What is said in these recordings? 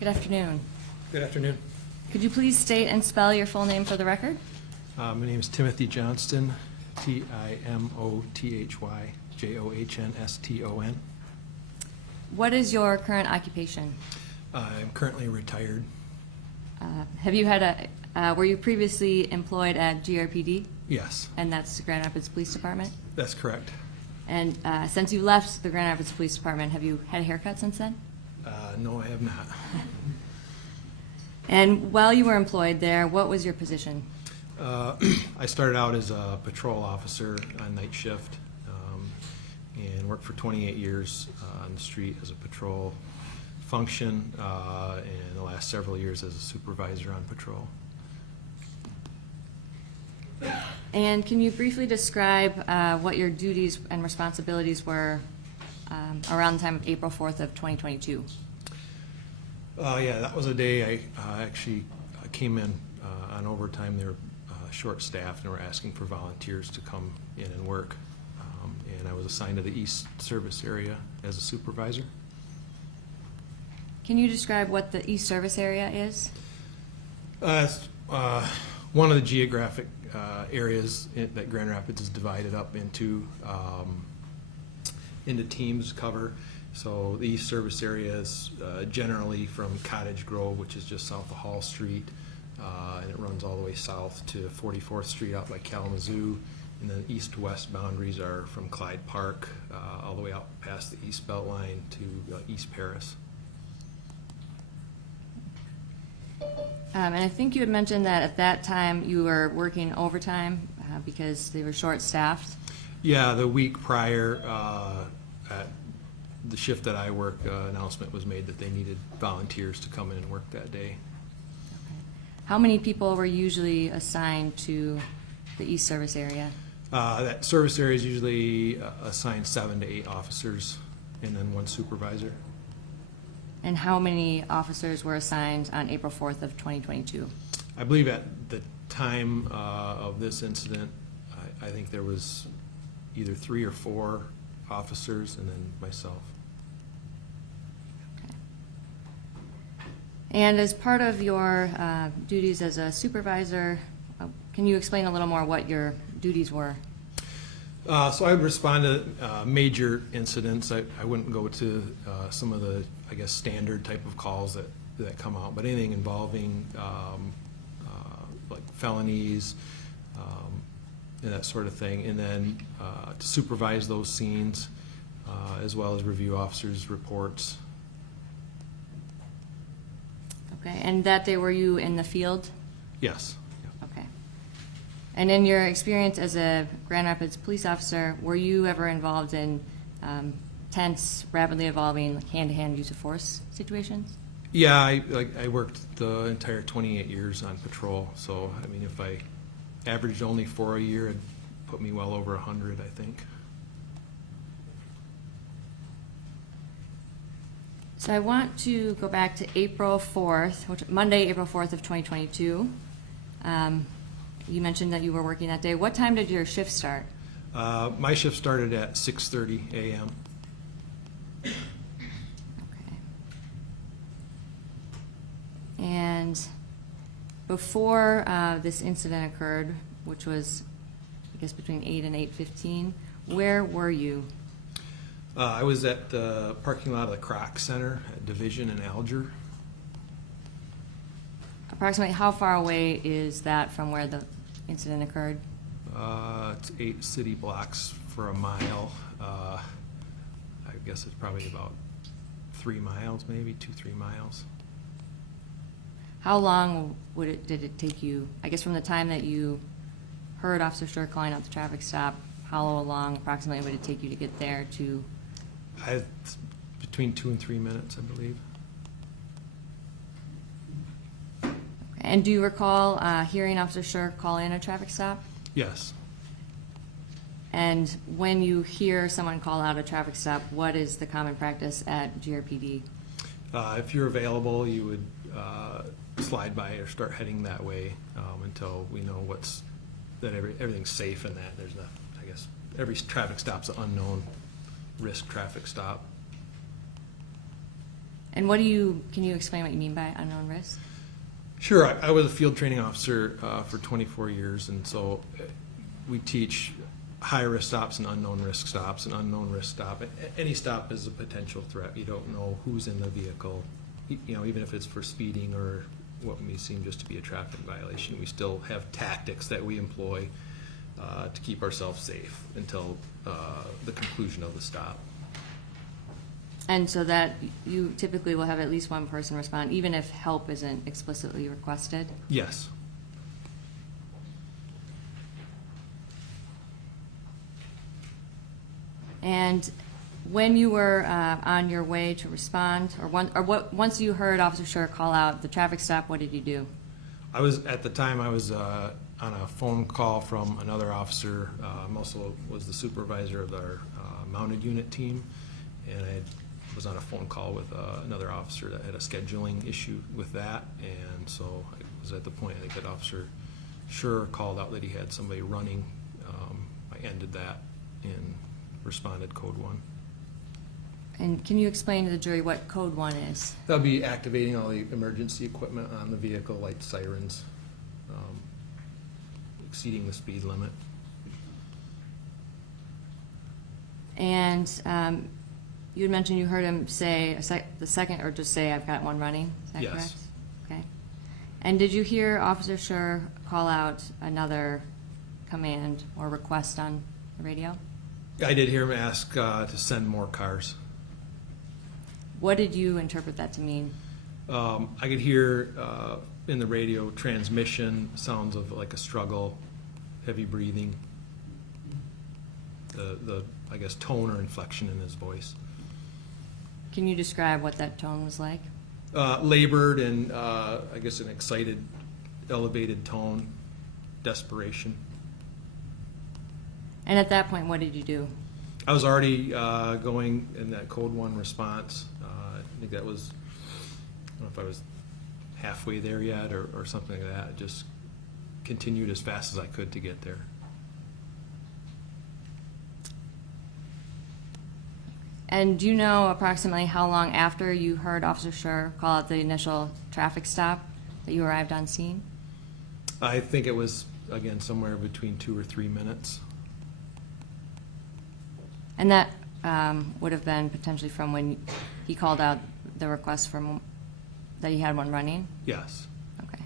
Good afternoon. Good afternoon. Could you please state and spell your full name for the record? My name is Timothy Johnston, Timothy Johnston. What is your current occupation? I'm currently retired. Were you previously employed at GRPD? Yes, And that's the Grand Rapids Police Department? that's correct. And since you left the Grand Rapids Police Department, have you had a haircut since then? No, I have not. And while you were employed there, what was your position? I started out as a patrol officer on night shift and worked for 28 years on the street as a patrol function, and the last several years as a supervisor on patrol. And can you briefly describe what your duties and responsibilities were around the time of April 4th of 2022? Yeah, that was a day I actually came in on overtime. They were short-staffed and were asking for volunteers to come in and work. And I was assigned to the East Service area as a supervisor. Can you describe what the East Service area is? It's one of the geographic areas that Grand Rapids is divided up into teams cover. So the East Service area is generally from Cottage Grove, which is just south of Hall Street, and it runs all the way south to 44th Street out by Kalamazoo, and then east-west boundaries are from Clyde Park all the way out past the East Belt Line to East Paris. And I think you had mentioned that at that time you were working overtime because they were short-staffed. Yeah, the week prior, at the shift that I work, announcement was made that they needed volunteers to come in and work that day. How many people were usually assigned to the East Service area? That service area is usually assigned 7 to 8 officers and then 1 supervisor. And how many officers were assigned on April 4th of 2022? I believe at the time of this incident, I think there was either 3 or 4 officers and then myself. Okay. And as part of your duties as a supervisor, can you explain a little more what your duties were? So I would respond to major incidents. I wouldn't go to some of the, I guess, standard type of calls that come out, but anything involving like felonies and that sort of thing, and then to supervise those scenes as well as review officers' reports. Okay, and that day were you in the field? Yes. Okay. And in your experience as a Grand Rapids police officer, were you ever involved in tense, rapidly evolving hand-to-hand use of force situations? Yeah, I worked the entire 28 years on patrol, so I mean, if I averaged only 4 a year, it'd put me well over 100, I think. So I want to go back to April 4th, Monday, April 4th of 2022. You mentioned that you were working that day. What time did your shift start? My shift started at 6:30 a.m. Okay. And before this incident occurred, which was, I guess, between 8 and 8:15, where were you? I was at the parking lot of the Croc Center at Division in Alger. Approximately how far away is that from where the incident occurred? It's 8 city blocks for a mile. I guess it's probably about 3 miles, maybe 2-3 miles. How long did it take you, I guess from the time that you heard Officer Schurr calling out the traffic stop, how long approximately would it take you to get there to? Between 2 and 3 minutes, I believe. Okay. And do you recall hearing Officer Schurr call in a traffic stop? Yes. And when you hear someone call out a traffic stop, what is the common practice at GRPD? If you're available, you would slide by or start heading that way until we know that everything's safe and that there's I guess every traffic stop's an unknown risk traffic stop. And can you explain what you mean by unknown risk? Sure. I was a field training officer for 24 years, and so we teach high-risk stops and unknown risk stops. An unknown risk stop, any stop is a potential threat. You don't know who's in the vehicle, even if it's for speeding or what may seem just to be a traffic violation. We still have tactics that we employ to keep ourselves safe until the conclusion of the stop. And so that you typically will have at least one person respond, even if help isn't explicitly requested? Yes. And when you were on your way to respond, once you heard Officer Schurr call out the traffic stop, what did you do? At the time I was on a phone call from another officer. I'm also was the supervisor of our mounted unit team, and I was on a phone call with another officer that had a scheduling issue with that, and so it was at the point I think that Officer Schurr called out that he had somebody running. I ended that and responded code 1. And can you explain to the jury what code 1 is? That'll be activating all the emergency equipment on the vehicle, like sirens, exceeding the speed limit. And you had mentioned you heard him say the second, or just say, "I've got one running." Is that Yes. correct? Okay. And did you hear Officer Schurr call out another command or request on the radio? I did hear him ask to send more cars. What did you interpret that to mean? I could hear in the radio transmission sounds of like a struggle, heavy breathing, the I guess tone or inflection in his voice. Can you describe what that tone was like? Labored and I guess an excited, elevated tone, desperation. And at that point, what did you do? I was already going in that code 1 response. I think that was, I don't know if I was halfway there yet or something like that. Just continued as fast as I could to get there. And do you know approximately how long after you heard Officer Schurr call out the initial traffic stop that you arrived on scene? I think it was, again, somewhere between 2 or 3 minutes. And that would have been potentially from when he called out the request from that he had one running? Yes. Okay.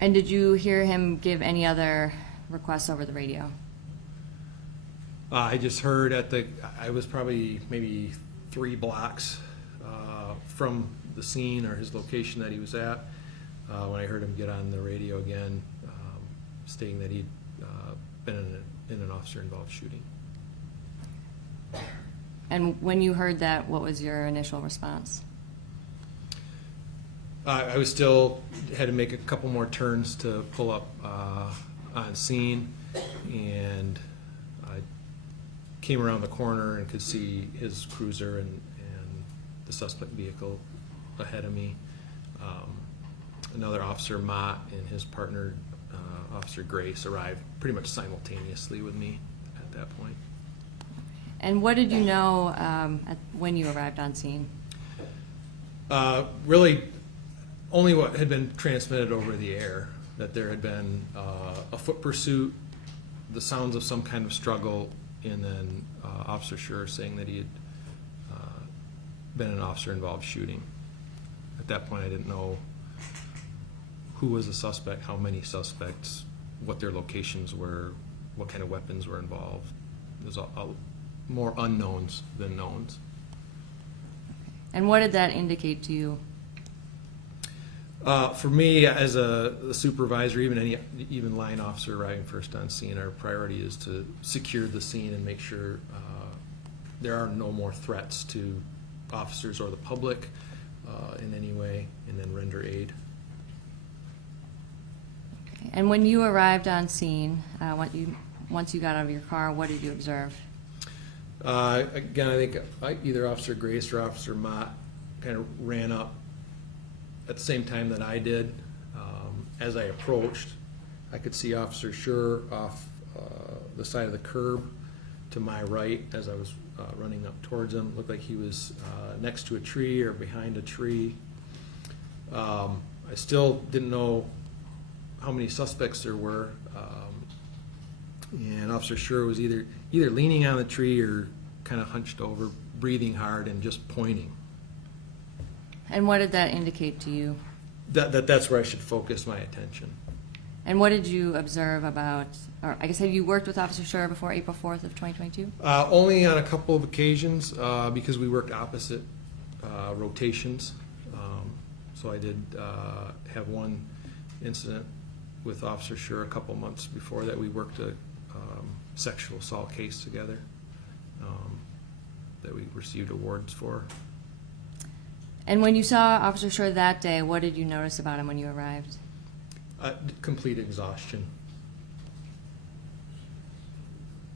And did you hear him give any other requests over the radio? I just heard I was probably maybe 3 blocks from the scene or his location that he was at when I heard him get on the radio again, stating that he'd been in an officer-involved shooting. And when you heard that, what was your initial response? I was still had to make a couple more turns to pull up on scene, and I came around the corner and could see his cruiser and the suspect vehicle ahead of me. Another officer, Mott, and his partner, Officer Grace, arrived pretty much simultaneously with me at that point. And what did you know when you arrived on scene? Really, only what had been transmitted over the air, that there had been a foot pursuit, the sounds of some kind of struggle, and then Officer Schurr saying that he had been an officer-involved shooting. At that point, I didn't know who was the suspect, how many suspects, what their locations were, what kind of weapons were involved. There's more unknowns than knowns. And what did that indicate to you? For me, as a supervisor, even line officer arriving first on scene, our priority is to secure the scene and make sure there are no more threats to officers or the public in any way, and then render aid. Okay. And when you arrived on scene, once you got out of your car, what did you observe? Again, I think either Officer Grace or Officer Mott kind of ran up at the same time that I did. As I approached, I could see Officer Schurr off the side of the curb to my right as I was running up towards him. Looked like he was next to a tree or behind a tree. I still didn't know how many suspects there were. And Officer Schurr was either leaning on the tree or kind of hunched over, breathing hard and just pointing. And what did that indicate to you? That's where I should focus my attention. And what did you observe about, or I guess, have you worked with Officer Schurr before April 4th of 2022? Only on a couple of occasions because we worked opposite rotations. So I did have one incident with Officer Schurr a couple months before that. We worked a sexual assault case together that we received awards for. And when you saw Officer Schurr that day, what did you notice about him when you arrived? Complete exhaustion.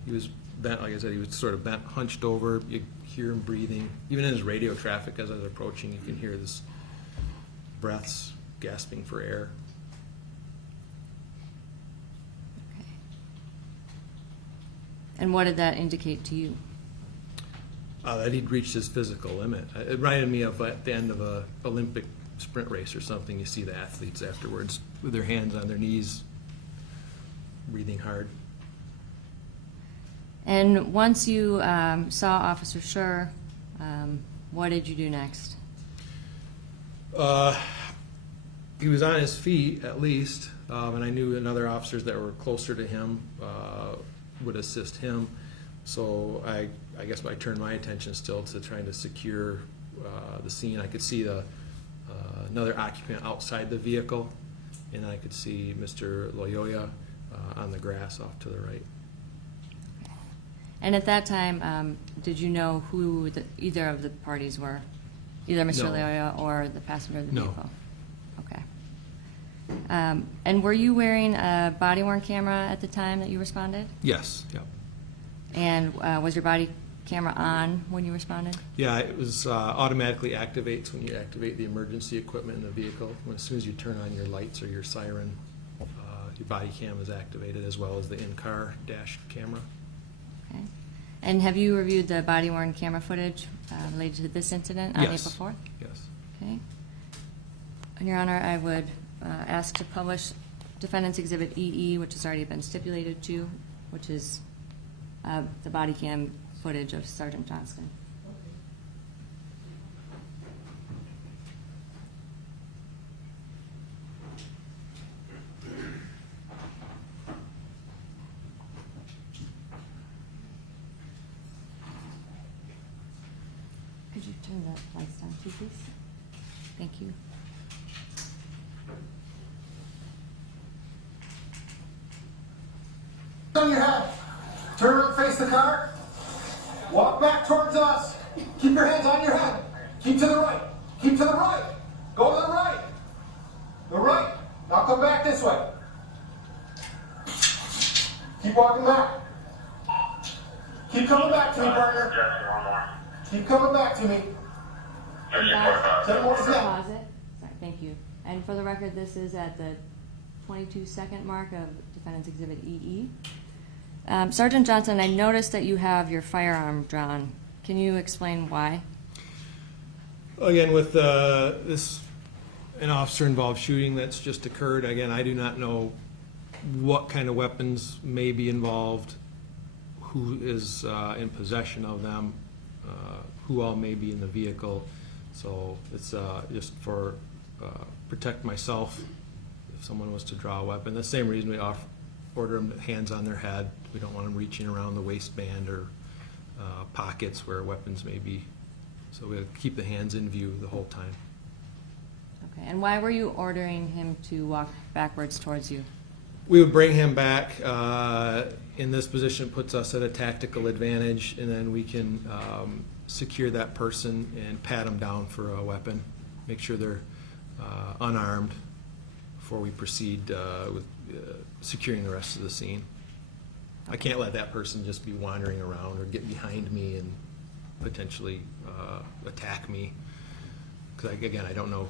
He was bent, like I said, he was sort of bent, hunched over. You hear him breathing. Even in his radio traffic as I was approaching, you can hear this breaths, gasping for air. Okay. And what did that indicate to you? That he'd reached his physical limit. It reminded me of at the end of a Olympic sprint race or something. You see the athletes afterwards with their hands on their knees, breathing hard. And once you saw Officer Schurr, what did you do next? He was on his feet at least, and I knew another officers that were closer to him would assist him. So I guess I turned my attention still to trying to secure the scene. I could see another occupant outside the vehicle, and I could see Mr. Loyola on the grass off to the right. And at that time, did you know who either of the parties were? Either Mr. No. Loyola or the passenger of the No. vehicle? Okay. And were you wearing a body-worn camera at the time that you responded? Yes, yeah. And was your body camera on when you responded? Yeah, it was automatically activates when you activate the emergency equipment in the vehicle. As soon as you turn on your lights or your siren, your body cam is activated, as well as the in-car dash camera. Okay. And have you reviewed the body-worn camera footage related to this incident on Yes. April 4th? Yes. Okay. And Your Honor, I would ask to publish Defendant's Exhibit EE, which has already been stipulated to, which is the body cam footage of Sergeant Johnston. Could you turn the lights down too, please? Thank you. On your head. Turn around, face the car. Walk back towards us. Keep your hands on your head. Keep to the right. Keep to the right. Go to the right. The right. Now come back this way. Keep walking back. Keep coming back to me, partner. Keep coming back to me. Ten more steps. Pause it. Sorry, thank you. And for the record, this is at the 22-second mark of Defendant's Exhibit EE. Sergeant Johnson, I noticed that you have your firearm drawn. Can you explain why? Again, with this an officer-involved shooting that's just occurred, again, I do not know what kind of weapons may be involved, who is in possession of them, who all may be in the vehicle. So it's just for protect myself if someone was to draw a weapon. The same reason we order them hands on their head. We don't want them reaching around the waistband or pockets where weapons may be. So we'll keep the hands in view the whole time. Okay, and why were you ordering him to walk backwards towards you? We would bring him back. In this position, puts us at a tactical advantage, and then we can secure that person and pat them down for a weapon. Make sure they're unarmed before we proceed with securing the rest of the scene. I can't let that person just be wandering around or get behind me and potentially attack me. Because again, I don't know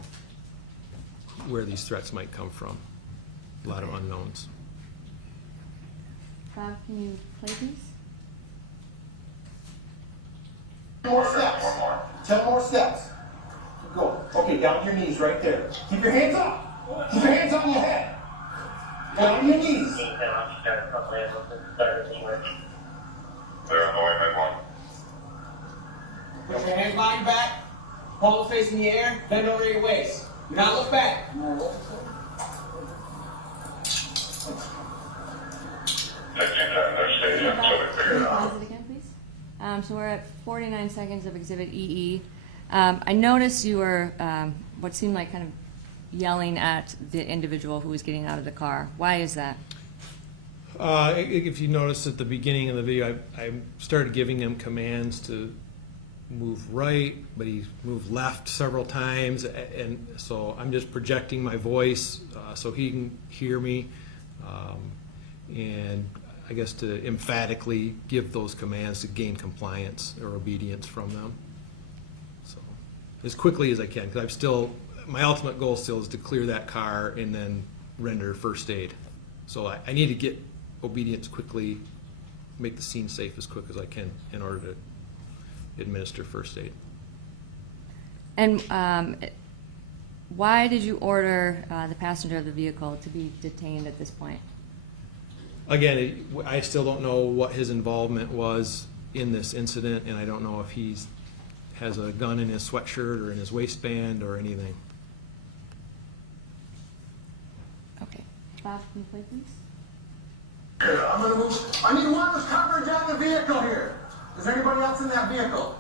where these threats might come from. A lot of unknowns. Bob, can you play these? more steps. 10 more steps. Keep going. Okay, down to your knees right there. Keep your hands up. Keep your hands on your head. Down to your knees. Put your hands behind your back. Palms facing the air. Bend over your waist. Do not look back. Pause it again, please. So we're at 49 seconds of Exhibit EE. I noticed you were what seemed like kind of yelling at the individual who was getting out of the car. Why is that? If you notice at the beginning of the video, I started giving him commands to move right, but he moved left several times, and so I'm just projecting my voice so he can hear me, and I guess to emphatically give those commands to gain compliance or obedience from them. So as quickly as I can, because my ultimate goal still is to clear that car and then render first aid. So I need to get obedience quickly, make the scene safe as quick as I can in order to administer first aid. And why did you order the passenger of the vehicle to be detained at this point? Again, I still don't know what his involvement was in this incident, and I don't know if he has a gun in his sweatshirt or in his waistband or anything. Okay. Bob, can you play, please? Here, I'm gonna move. I need wireless coverage on the vehicle here. Is there anybody else in that vehicle?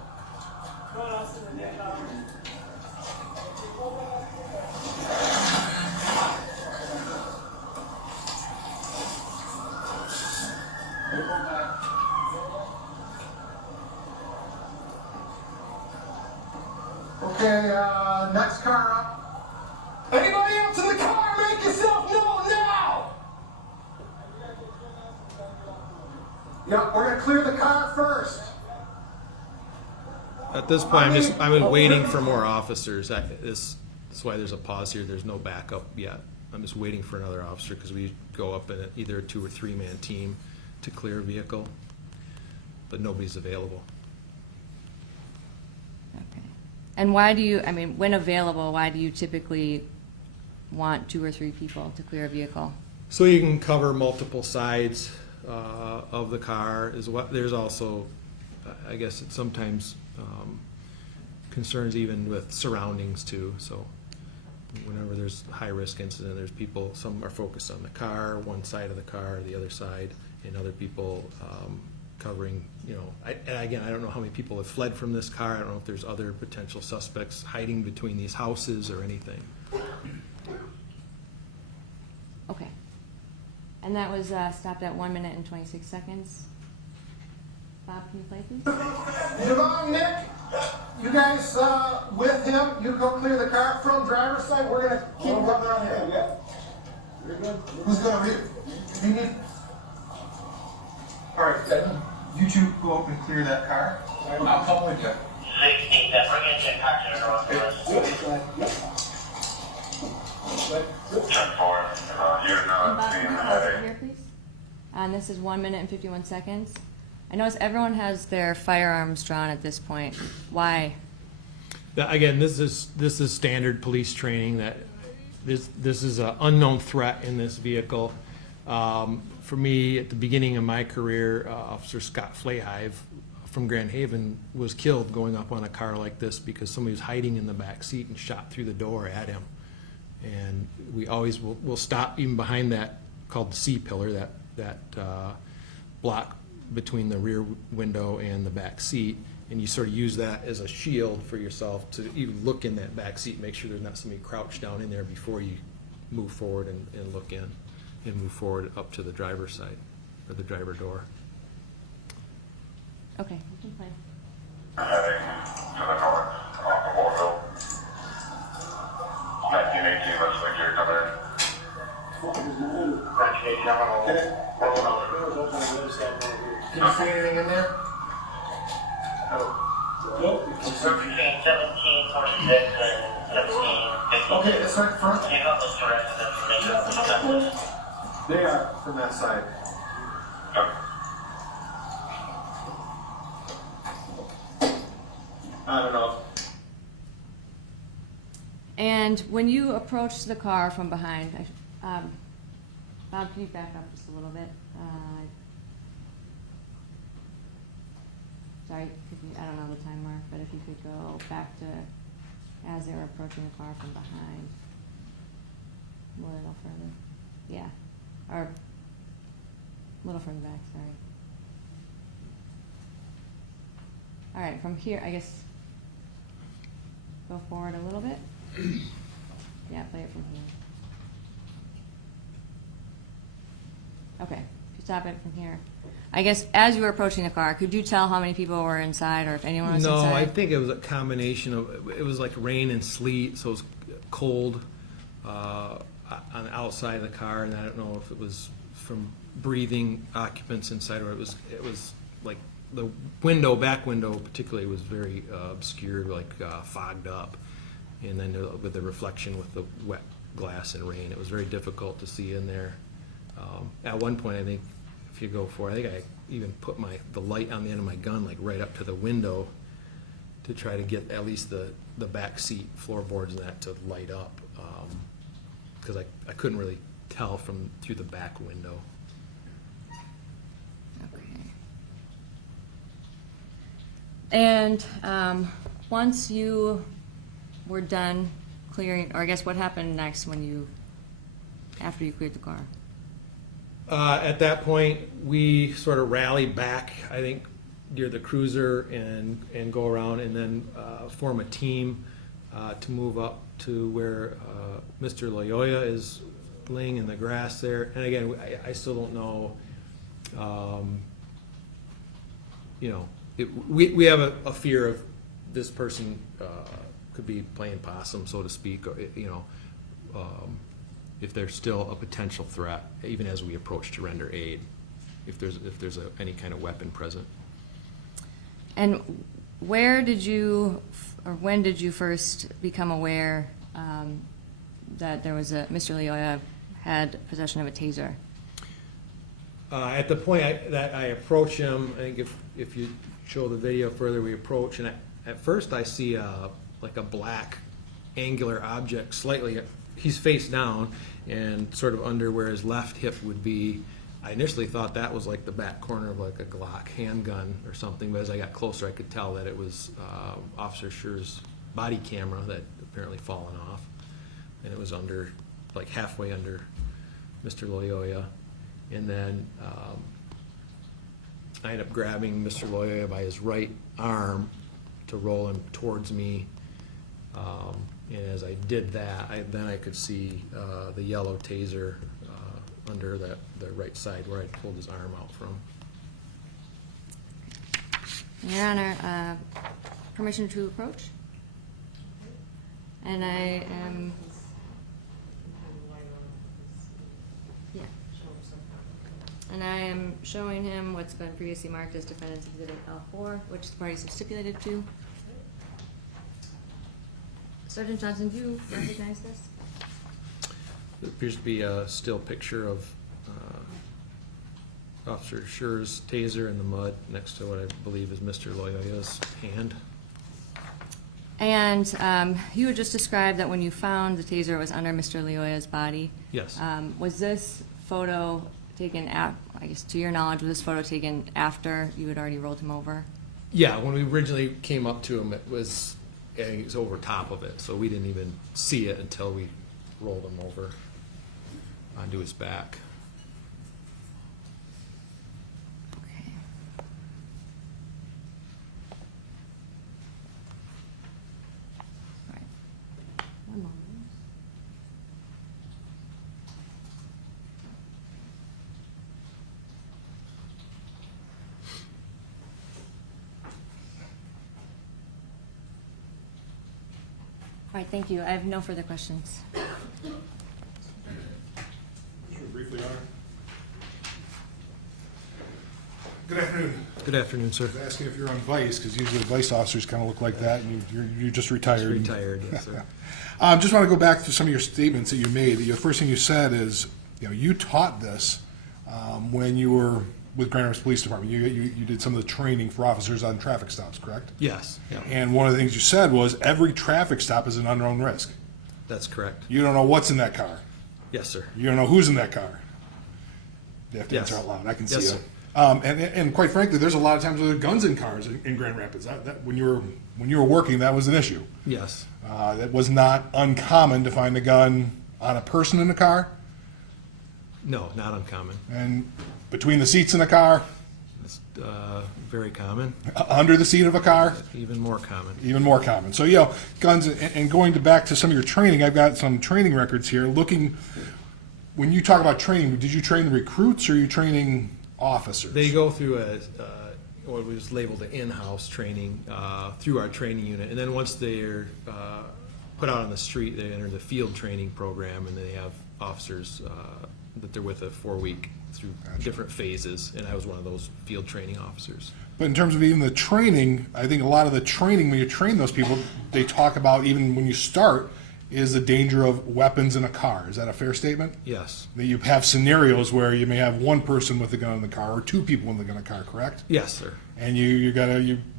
Okay, next car up. Anybody else in the car, make yourself known now! Yep, we're gonna clear the car first. At this point, I'm waiting for more officers. That's why there's a pause here. There's no backup yet. I'm just waiting for another officer because we go up in either a 2 or 3 man team to clear a vehicle, but nobody's available. Okay. And why do you, when available, why do you typically want 2 or 3 people to clear a vehicle? So you can cover multiple sides of the car. There's also, I guess, sometimes concerns even with surroundings too. So whenever there's a high-risk incident, there's people, some are focused on the car, one side of the car, the other side, and other people covering, and again, I don't know how many people have fled from this car. I don't know if there's other potential suspects hiding between these houses or anything. Okay. And that was stopped at 1 minute and 26 seconds. Bob, can you play, please? Devon, Nick, you guys with him, you go clear the car from driver's side. We're gonna keep rubbing on him. Yeah. Who's gonna read? You need. All right, you two go up and clear that car. I'll come with you. 16, bring in the car to the northwest. 10-4, you're And not Bob, seeing can the you pause it headache. here, please? And this is 1 minute and 51 seconds. I notice everyone has their firearms drawn at this point. Why? Again, this is standard police training. That this is an unknown threat in this vehicle. For me, at the beginning of my career, Officer Scott Flahive from Grand Haven was killed going up on a car like this because somebody was hiding in the back seat and shot through the door at him. And we always will stop even behind that, called the C pillar, that block between the rear window and the back seat, and you sort of use that as a shield for yourself to even look in that back seat, make sure there's not somebody crouched down in there before you move forward and look in and move forward up to the driver's side or the driver door. Okay, you can play. Heading to the north, off of Orville. 1918, looks like you're coming in. 1918, I'm on Can you see anything in there? Nope. 13, 17, 46, and 17, 15. Okay, this right front. You have those direct information. They are from that side. And when you approached the car from behind, Bob, can you back up just a little bit? Sorry, I don't know the time mark, but if you could go back to as they were approaching the car from behind. A little further. Yeah. Or a little further back, sorry. All right, from here, I guess, go forward a little bit. Yeah, play it from here. Okay, if you stop it from here. I guess as you were approaching the car, could you tell how many people were inside or if anyone was inside? No, I think it was a combination of, it was like rain and sleet, so it was cold on the outside of the car, and I don't know if it was from breathing occupants inside or it was like the window, back window particularly, was very obscured, like fogged up. And then with the reflection with the wet glass and rain, it was very difficult to see in there. At one point, I think, if you go for it, I think I even put the light on the end of my gun like right up to the window to try to get at least the back seat floorboards and that to light up, because I couldn't really tell through the back window. Okay. And once you were done clearing, or I guess what happened next after you cleared the car? At that point, we sort of rallied back, I think, near the cruiser and go around and then form a team to move up to where Mr. Loyola is laying in the grass there. And again, I still don't know, we have a fear of this person could be playing possum, so to speak, or, if there's still a potential threat, even as we approach to render aid, if there's any kind of weapon present. And when did you first become aware that there was Mr. Loyola had possession of a taser? At the point that I approach him, I think if you show the video further, we approach, and at first I see like a black angular object slightly. He's face down and sort of under where his left hip would be. I initially thought that was like the back corner of like a Glock handgun or something, but as I got closer I could tell that it was Officer Schurr's body camera that apparently fallen off, and it was under, like halfway under Mr. Loyola. And then I ended up grabbing Mr. Loyola by his right arm to roll him towards me. And as I did that, then I could see the yellow taser under the right side where I pulled his arm out from. Your Honor, permission to approach? And I am... Yeah. And I am showing him what's been previously marked as Defendant's Exhibit L4, which the parties have stipulated to. Sergeant Johnson, do you recognize this? There appears to be a still picture of Officer Schurr's taser in the mud next to what I believe is Mr. Loyola's hand. And you had just described that when you found the taser, it was under Mr. Loyola's body. Yes. Was this photo taken, I guess to your knowledge, was this photo taken after you had already rolled him over? Yeah, when we originally came up to him, it was over top of it, so we didn't even see it until we rolled him over onto his back. Okay. All right. One moment. All right, thank you. I have no further questions. Briefly, Honor. Good afternoon. Good afternoon, sir. I was asking if you're on vice, because usually vice officers kind of look like that, and you're just retired. Retired, yes, sir. Just want to go back to some of your statements that you made. The first thing you said is, you taught this when you were with Grand Rapids Police Department. You did some of the training for officers on traffic stops, correct? Yes. Yeah. And one of the things you said was every traffic stop is an unknown risk. That's correct. You don't know what's in that car. Yes, sir. You don't know who's in that car. You have to Yes. answer out loud. I can see Yes, you. sir. And quite frankly, there's a lot of times where there are guns in cars in Grand Rapids. That when you were working, that was an issue. Yes. That was not uncommon to find a gun on a person in the car No, not uncommon. and between the seats in the car, It's very common, under the seat of a car. even more common. Even more common. So, guns, and going back to some of your training, I've got some training records here. When you talk about training, did you train the recruits or are you training officers? They go through what was labeled an in-house training through our training unit, and then once they're put out on the street, they enter the field training program, and they have officers that they're with 4-week through different phases, and I was one of those field training officers. But in terms of even the training, I think a lot of the training, when you train those people, they talk about, even when you start, is the danger of weapons in a car. Is that a fair statement? Yes. That you have scenarios where you may have one person with a gun in the car or two people with a gun in the car, correct? Yes, sir. And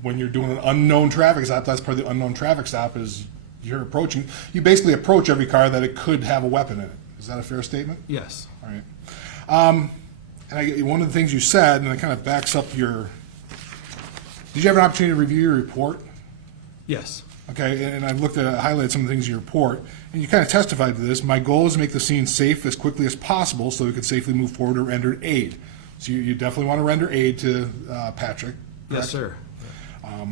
when you're doing an unknown traffic stop, that's part of the unknown traffic stop is you basically approach every car that it could have a weapon in it. Is that a fair statement? Yes. All right. And one of the things you said, and it kind of backs up did you have an opportunity to review your report? Yes. Okay, and I highlighted some of the things in your report, and you kind of testified to this. My goal is to make the scene safe as quickly as possible so we can safely move forward or render aid. So you definitely want to render aid to Patrick. Yes, correct? sir.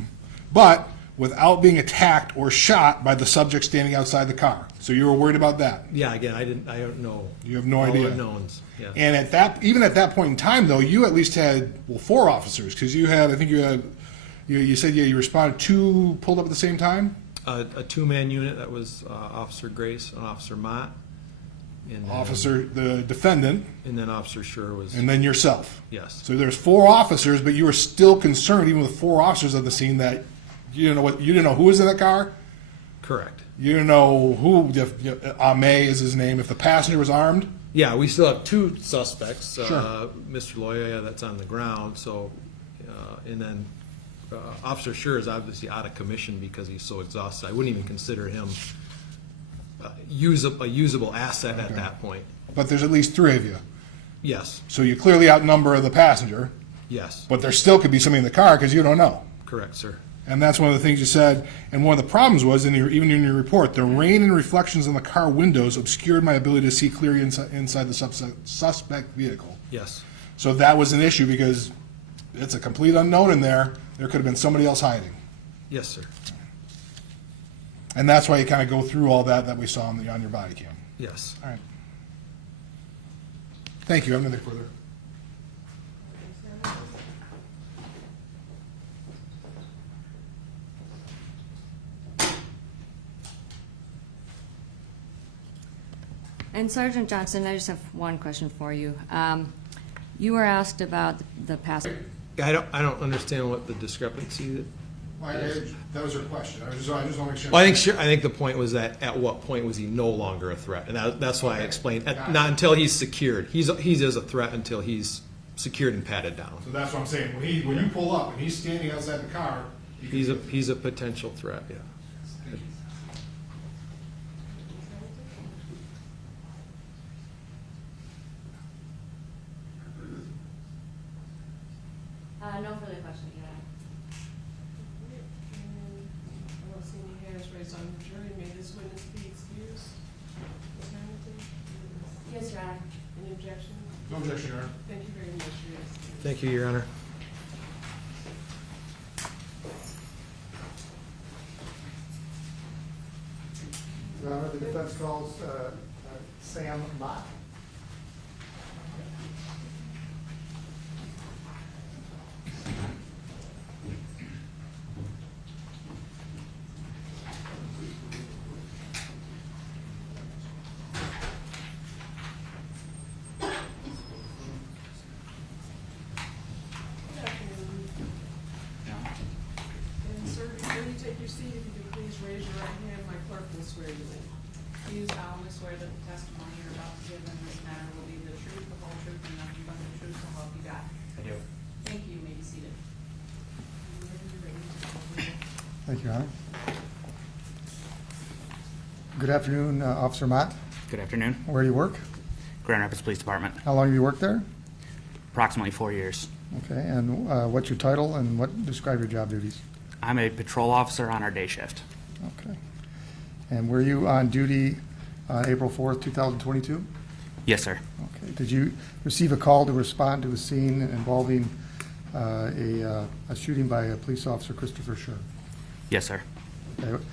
But without being attacked or shot by the subject standing outside the car. So you were worried about that. Yeah, again, I don't know. You have no idea. Unknowns, yeah. And even at that point in time, though, you at least had 4 officers because you said you responded 2 pulled up at the same time. A 2-man unit that was Officer Grace and Officer Mott, and then, The defendant, and then Officer Schurr was. and then yourself. Yes. So there's 4 officers, but you were still concerned, even with 4 officers on the scene, that you didn't know who was in the car. Correct. You didn't know who. Ame is his name. If the passenger was armed. Yeah, we still have 2 suspects. Sure. Mr. Loyola, that's on the ground. So, and then Officer Schurr is obviously out of commission because he's so exhausted. I wouldn't even consider him a usable asset at that point. But there's at least 3 of you. Yes. So you clearly outnumber the passenger. Yes. But there still could be somebody in the car because you don't know. Correct, sir. And that's one of the things you said. And one of the problems was, even in your report, the rain and reflections on the car windows obscured my ability to see clearly inside the suspect vehicle. Yes. So that was an issue because it's a complete unknown in there. There could have been somebody else hiding. Yes, sir. And that's why you kind of go through all that we saw on your body cam. Yes. All right. Thank you. I have nothing further. And Sergeant Johnson, I just have one question for you. You were asked about the past. I don't understand what the discrepancy. That was your question. I just want to make sure. Well, I think the point was that at what point was he no longer a threat, and that's why I explained not until he's secured. He is a threat until he's secured and patted down. So that's what I'm saying. When you pull up and he's standing outside the car, He's a potential threat. Yeah. No further questions, Your Honor. I don't see any hands raised on the jury. May this witness be excused? Ms. Hamilton? Yes, Your Honor. Any objection? no objection, Your Honor. Thank you very much for your excuse. Thank you, Your Honor. Your Honor, the defense calls Sam Mott. Good afternoon. And sir, before you take your seat, if you could please raise your right hand, my clerk will swear you in. Do you solemnly swear that the testimony you're about to give in this matter will be the truth, the whole truth, and nothing but the truth, so help you God? I do. Thank you. You may be seated. Thank you, Your Honor. Good afternoon, Officer Mott. Good afternoon. Where do you work? Grand Rapids Police Department. How long have you worked there? Approximately 4 years. Okay, and what's your title and describe your job duties? I'm a patrol officer on our day shift. Okay. And were you on duty on April 4th, 2022? Yes, sir. Okay. Did you receive a call to respond to a scene involving a shooting by a police officer, Christopher Schurr? Yes, sir. Okay.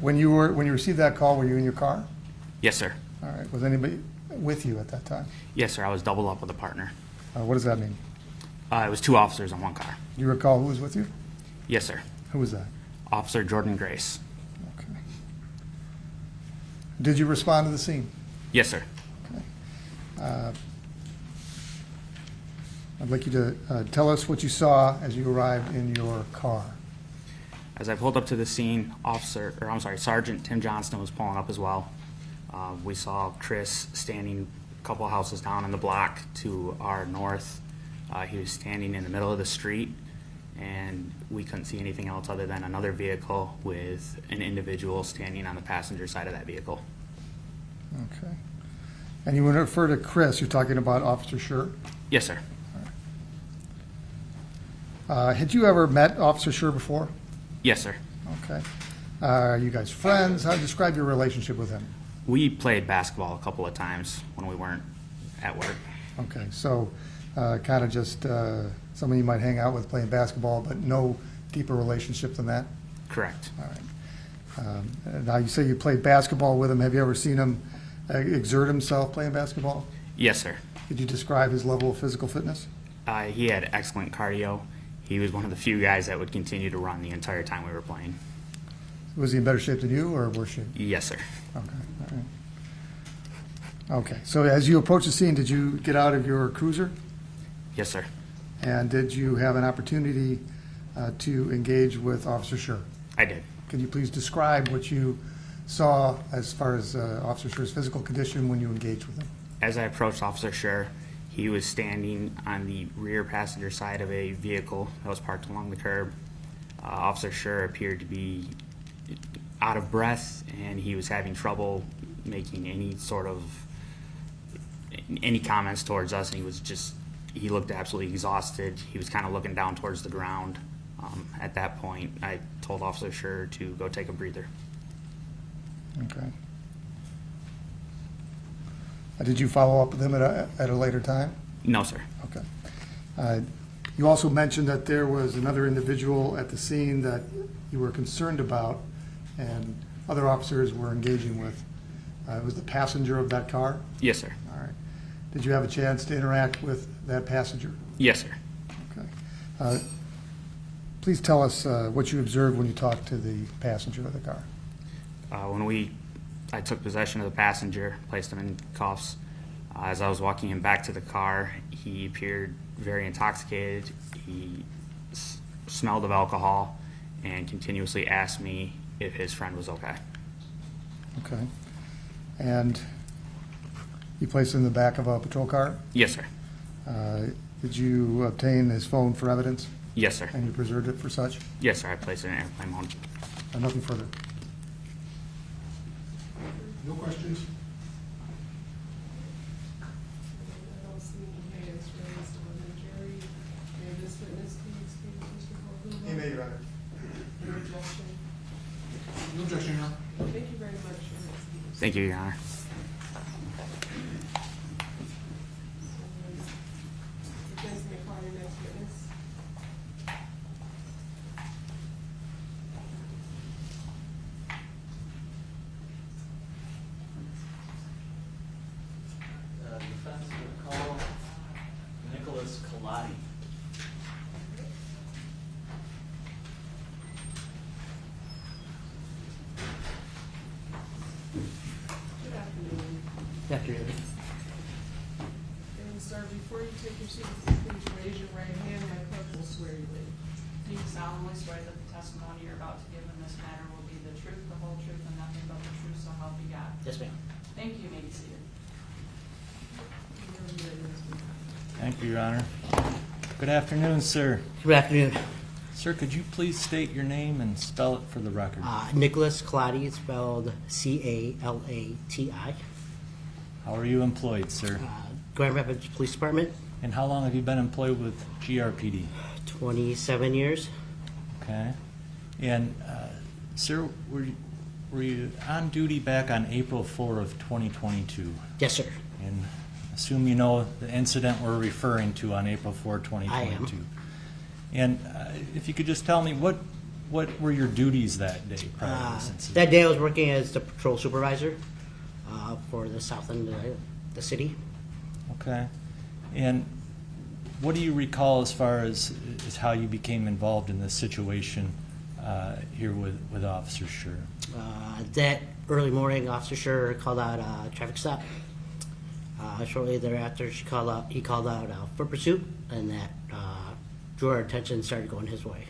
When you received that call, were you in your car? Yes, sir. All right. Was anybody with you at that time? Yes, sir. I was doubled up with a partner. What does that mean? It was 2 officers in 1 car. Do you recall who was with you? Yes, sir. Who was that? Officer Jordan Grace. Okay. Did you respond to the scene? Yes, sir. I'd like you to tell us what you saw as you arrived in your car. As I pulled up to the scene, Sergeant Tim Johnston was pulling up as well. We saw Chris standing a couple houses down in the block to our north. He was standing in the middle of the street, and we couldn't see anything else other than another vehicle with an individual standing on the passenger side of that vehicle. Okay. And you want to refer to Chris, you're talking about Officer Schurr? Yes, sir. Had you ever met Officer Schurr before? Yes, sir. Okay. Are you guys friends? How do you describe your relationship with him? We played basketball a couple of times when we weren't at work. Okay, so kind of just someone you might hang out with playing basketball, but no deeper relationship than that? Correct. All right. Now, you say you played basketball with him. Have you ever seen him exert himself playing basketball? Yes, sir. Could you describe his level of physical fitness? He had excellent cardio. He was one of the few guys that would continue to run the entire time we were playing. Was he in better shape than you or worse shape? Yes, sir. Okay, all right. Okay, so as you approached the scene, did you get out of your cruiser? Yes, sir. And did you have an opportunity to engage with Officer Schurr? I did. Can you please describe what you saw as far as Officer Schurr's physical condition when you engaged with him? As I approached Officer Schurr, he was standing on the rear passenger side of a vehicle that was parked along the curb. Officer Schurr appeared to be out of breath, and he was having trouble making any comments towards us, and he looked absolutely exhausted. He was kind of looking down towards the ground. At that point, I told Officer Schurr to go take a breather. Okay. Did you follow up with him at a later time? No, sir. Okay. You also mentioned that there was another individual at the scene that you were concerned about and other officers were engaging with. It was the passenger of that car? Yes, sir. All right. Did you have a chance to interact with that passenger? Yes, sir. Okay. Please tell us what you observed when you talked to the passenger of the car. I took possession of the passenger, placed him in cuffs. As I was walking him back to the car, he appeared very intoxicated. He smelled of alcohol and continuously asked me if his friend was okay. Okay. And you placed him in the back of a patrol car? Yes, sir. Did you obtain his phone for evidence? Yes, sir. And you preserved it for such? Yes, sir. I placed it in airplane mode. Nothing further. No questions? I don't see any hands raised on the jury. May this witness be excused, Mr. Loyola? Amen, Your Honor. Any objection? No objection, Your Honor. Thank you very much, Your Excuse. Thank you, Your Honor. Defense may call your next witness. Defense will call Clott. Good afternoon. Good afternoon. And sir, before you take your seat, please raise your right hand. My clerk will swear you in. Do you solemnly swear that the testimony you're about to give in this matter will be the truth, the whole truth, and nothing but the truth, so help you God? Yes, ma'am. Thank you. You may be seated. You're very nice. Thank you, Your Honor. Good afternoon, sir. Good afternoon. Sir, could you please state your name and spell it for the record? Nicholas Clott, spelled Calati. How are you employed, sir? Grand Rapids Police Department, And how long have you been employed with GRPD? 27 years. Okay. And, sir, were you on duty back on April 4 of 2022? Yes, sir. And assume you know the incident we're referring to on April 4, 2022. I am. And if you could just tell me, what were your duties that day prior to this incident? That day I was working as the patrol supervisor for the south end of the city. Okay. And what do you recall as far as how you became involved in this situation here with Officer Schurr? That early morning, Officer Schurr called out a traffic stop. Shortly thereafter, he called out a foot pursuit, and that drew our attention and started going his way.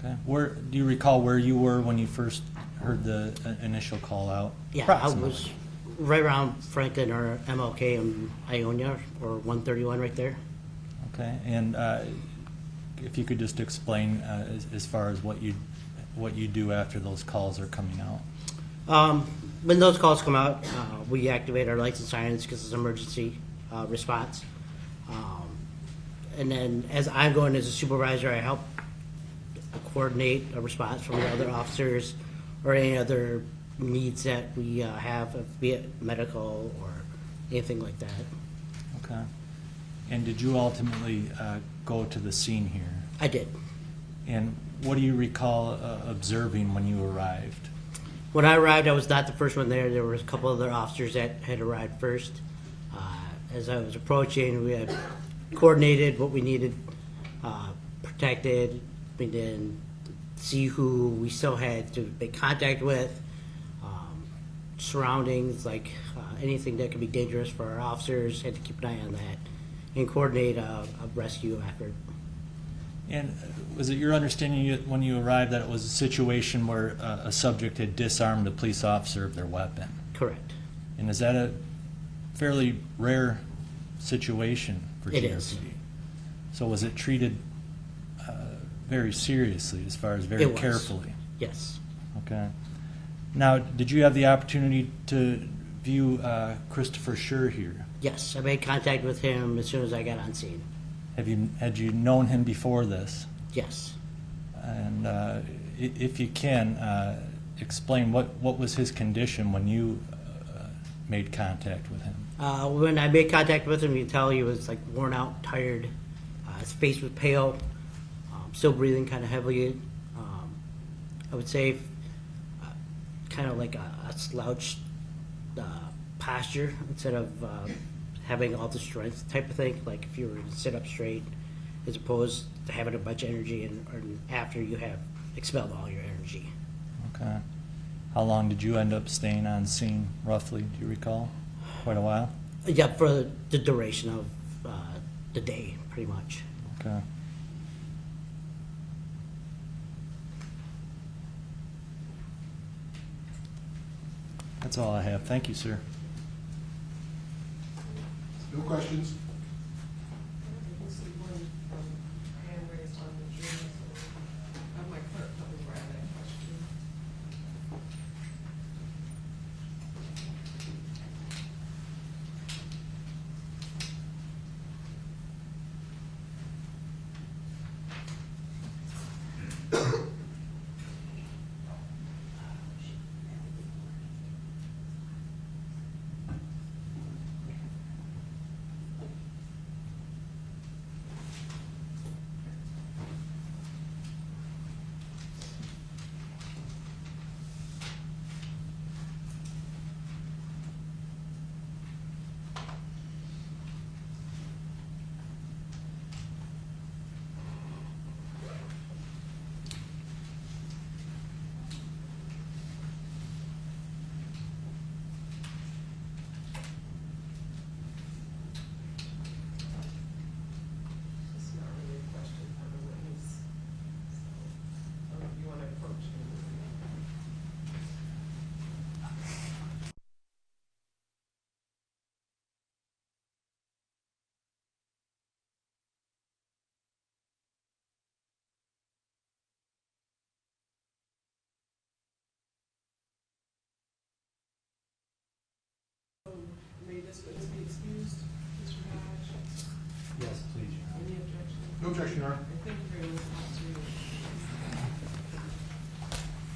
Okay. Where do you recall where you were when you first heard the initial call out? Yeah, Approximately. I was right around Franklin or MLK in Ionia, or 131 right there. Okay. And if you could just explain as far as what you do after those calls are coming out. When those calls come out, we activate our lights and sirens because it's an emergency response. And then as I'm going as a supervisor, I help coordinate a response from the other officers or any other needs that we have, be it medical or anything like that. Okay. And did you ultimately go to the scene here? I did. And what do you recall observing when you arrived? When I arrived, I was not the first one there. There were a couple other officers that had arrived first. As I was approaching, we had coordinated what we needed, protected, and then see who we still had to make contact with, surroundings, like anything that could be dangerous for our officers, had to keep an eye on that, and coordinate a rescue effort. And was it your understanding when you arrived that it was a situation where a subject had disarmed a police officer of their weapon? Correct. And is that a fairly rare situation for It GRPD? is. So was it treated very seriously, as far as very It was. carefully? Yes. Okay. Now, did you have the opportunity to view Christopher Schurr here? Yes, I made contact with him as soon as I got on scene. Had you known him before this? Yes. And if you can, explain what was his condition when you made contact with him? When I made contact with him, you can tell he was like worn out, tired. His face was pale, still breathing kind of heavily. I would say kind of like a slouched posture instead of having all the strength type of thing, like if you were to sit up straight, as opposed to having a bunch of energy and after you have expelled all your energy. Okay. How long did you end up staying on scene, roughly? Do you recall? Quite a while? Yeah, for the duration of the day, pretty much. Okay. That's all I have. Thank you, sir. No questions? I see one hand raised on the jury, so have my clerk probably grab that question. this witness be excused, Mr. Hodge? Yes, please. Any objection? No objection, Your Honor. Thank you very much, Officer